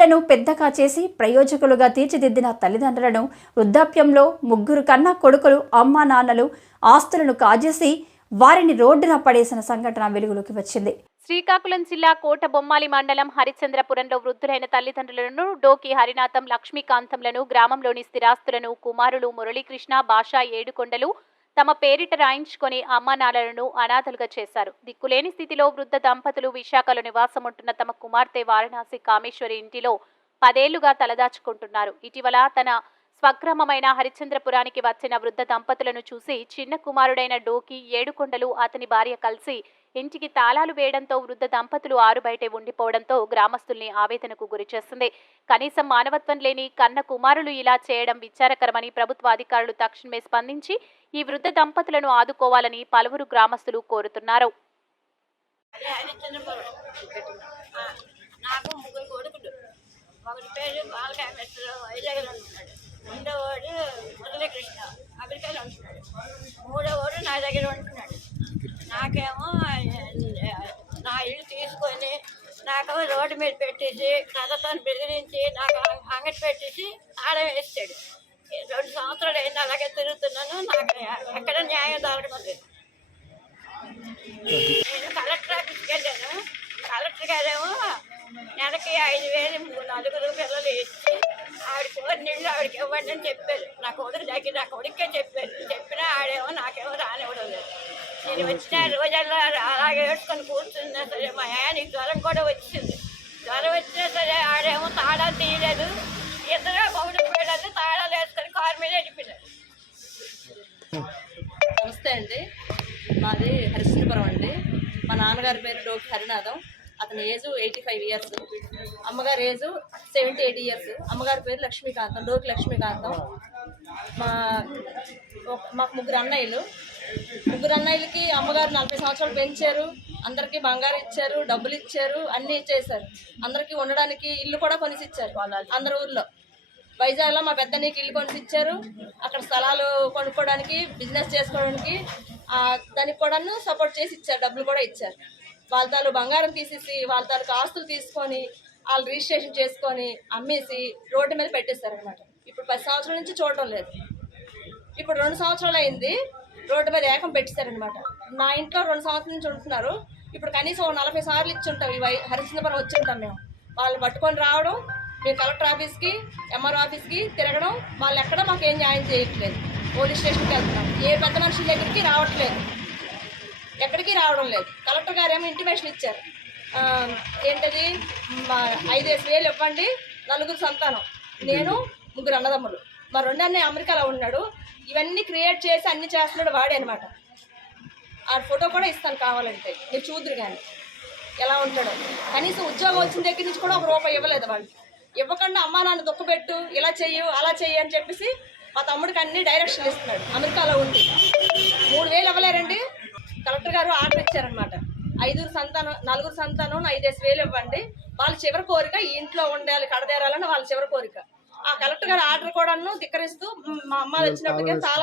పిల్లలను పెద్దగా చేసి ప్రయోజకులుగా తీర్చిదిద్దిన తల్లిదండ్రులను వృద్ధాప్యంలో ముగ్గురు కన్నా కొడుకులు అమ్మా నాన్నలు ఆస్తులను కాజేసి వారిని రోడ్డున పడేసిన సంఘటన వెలుగులోకి వచ్చింది. శ్రీకాకుళం జిల్లా కోటబొమ్మాలి మండలం హరిశ్చంద్రపురంలో వృద్ధులైన తల్లిదండ్రులను డోకి హరినాథం, లక్ష్మీకాంతంలను గ్రామంలోని స్థిరాస్తులను కుమారులు మురళీకృష్ణ, భాషా ఏడుకొండలు తమ పేరిట రాయించుకొని అమ్మానాన్నలను అనాథలుగా చేశారు. దిక్కులేని స్థితిలో వృద్ధ దంపతులు విశాఖలో నివాసముంటున్న తమ కుమార్తె వారణాసి కామేశ్వరి ఇంటిలో 10 ఏళ్లుగా తలదాచుకుంటున్నారు. ఇటీవల తన స్వగ్రామమైన హరిశ్చంద్రపురానికి వచ్చిన వృద్ధ దంపతులను చూసి చిన్న కుమారుడైన డోకి ఏడుకొండలు అతని భార్య కలిసి ఇంటికి తాళాలు వేయడంతో వృద్ధ దంపతులు ఆరుబయటే ఉండిపోవడంతో గ్రామస్తుల్ని ఆవేదనకు గురిచేస్తుంది. కనీసం మానవత్వం లేని కన్న కుమారులు ఇలా చేయడం విచారకరమని ప్రభుత్వ అధికారులు తక్షణమే స్పందించి ఈ వృద్ధ దంపతులను ఆదుకోవాలని పలువురు గ్రామస్తులు కోరుతున్నారు. నాకు ముగ్గురు కొడుకులు. ఒకటి పేరు బాలకామేశ్వర వైజాగ్లో ఉంటున్నాడు, రెండోవాడు మురళీకృష్ణ అమెరికాలో ఉంటున్నాడు, మూడోవాడు నా దగ్గర ఉంటున్నాడు. నాకేమో నా ఇల్లు తీసుకొని నాకు రోడ్డు మీద పెట్టేసి కథతో బెదిరించి నాకు అంగటి పెట్టేసి ఆడ వేస్తాడు. 2 సంవత్సరాలు అయింది అలాగే తిరుగుతున్నాను. నాకు ఎక్కడ న్యాయం దొరకడం లేదు. నేను కలెక్టర్ ఆఫీస్కి వెళ్ళాను. కలెక్టర్ గారేమో నెలకి 5,000 నలుగురు పిల్లలు ఇచ్చి ఆవిడ కోరి నీళ్ళు ఆవిడకి ఇవ్వండి అని చెప్పారు. నా కొడుకే చెప్పారు. చెప్పినా ఆడేమో నాకేమో రానివ్వడం లేదు. నేను వచ్చిన రోజుల్లో అలాగే ఏడ్చుకొని కూర్చున్నా సరే మా ఆయనకి జ్వరం కూడా వచ్చింది. జ్వరం వచ్చినా సరే ఆడేమో తాళాలు తీయలేదు. ఇద్దరు మొగుడు పేడలు తాళాలు వేసుకొని కారు మీద వెళ్ళిపోయినారు. నమస్తే అండి, మాది హరిశ్చంద్రపురం అండి. మా నాన్నగారి పేరు డోకి హరినాథం. అతని ఏజ్ 85 ఇయర్స్, అమ్మగారి ఏజ్ 78 ఇయర్స్. అమ్మగారి పేరు లక్ష్మీకాంతం, డోకి లక్ష్మీకాంతం. మాకు ముగ్గురు అన్నయ్యలకి అమ్మగారు 40 సంవత్సరాలు పెంచారు. అందరికీ బంగారు ఇచ్చారు, డబ్బులు ఇచ్చారు, అన్నీ ఇచ్చేసారు. అందరికీ ఉండడానికి ఇల్లు కూడా కొనిసి ఇచ్చారు. అందరి ఊర్లో వైజాగ్లో మా పెద్దన్నీకి ఇల్లు కొనిసి ఇచ్చారు. అక్కడ స్థలాలు కొనుక్కోవడానికి, బిజినెస్ చేసుకోవడానికి దానికి కూడా సపోర్ట్ చేసి ఇచ్చారు, డబ్బులు కూడా ఇచ్చారు. వాళ్ళ తాలూ బంగారం తీసేసి వాళ్ళ తాలూకు ఆస్తులు తీసుకొని వాళ్ళు రిజిస్ట్రేషన్ చేసుకొని అమ్మేసి రోడ్డు మీద పెట్టేస్తారు అనమాట. ఇప్పుడు 10 సంవత్సరాల నుంచి చూడటం లేదు. ఇప్పుడు 2 సంవత్సరాలు అయింది రోడ్డు మీద ఏకం పెట్టేశారనమాట. నా ఇంట్లో 2 సంవత్సరాల నుంచి ఉంటున్నారు. ఇప్పుడు కనీసం 40 సార్లు ఇచ్చి ఉంటాం. హరిశ్చంద్రపురం వచ్చి ఉంటాం మేము. వాళ్ళని పట్టుకొని రావడం, మేము కలెక్టర్ ఆఫీస్కి, ఎంఆర్ఓ ఆఫీస్కి తిరగడం, వాళ్ళు ఎక్కడ మాకు ఏం న్యాయం చేయట్లేదు. పోలీస్ స్టేషన్కి వెళ్తున్నాం, ఏ పెద్ద మనుషుల దగ్గరికి రావట్లేదు, ఎక్కడికి రావడం లేదు. కలెక్టర్ గారు ఏమో ఇంటిమేషన్ ఇచ్చారు, ఏంటది 5,000 ఇవ్వండి, 4 సంతానం, నేను 3 అన్నదమ్ములు, మా 2 అన్నయ్య అమెరికాలో ఉన్నాడు. ఇవన్నీ క్రియేట్ చేసి అన్ని చేస్తున్నాడు వాడే అనమాట. ఆ ఫోటో కూడా ఇస్తాను కావాలంటే, మీరు చూద్దరు కానీ ఎలా ఉంటాడో. కనీసం ఉద్యోగం వచ్చిన దగ్గర నుంచి కూడా 1 రూపాయి ఇవ్వలేదు వాళ్ళు. ఇవ్వకుండా అమ్మా నాన్న దుఃఖపెట్టు, ఇలా చెయ్యు అలా చెయ్యి అని చెప్పేసి మా తమ్ముడికి అన్ని డైరెక్షన్ ఇస్తున్నాడు. అమెరికాలో ఉండి 3,000 ఇవ్వలేరండి. కలెక్టర్ గారు ఆర్డర్ ఇచ్చారనమాట, 4 సంతానం 5,000 ఇవ్వండి. వాళ్ళ చివరి కోరిక ఈ ఇంట్లో ఉండాలి, కడదేరాలని వాళ్ళ చివరి కోరిక. ఆ కలెక్టర్ గారు ఆర్డర్ కూడా ధిక్కరిస్తూ మా అమ్మ వచ్చినప్పటికే చాలా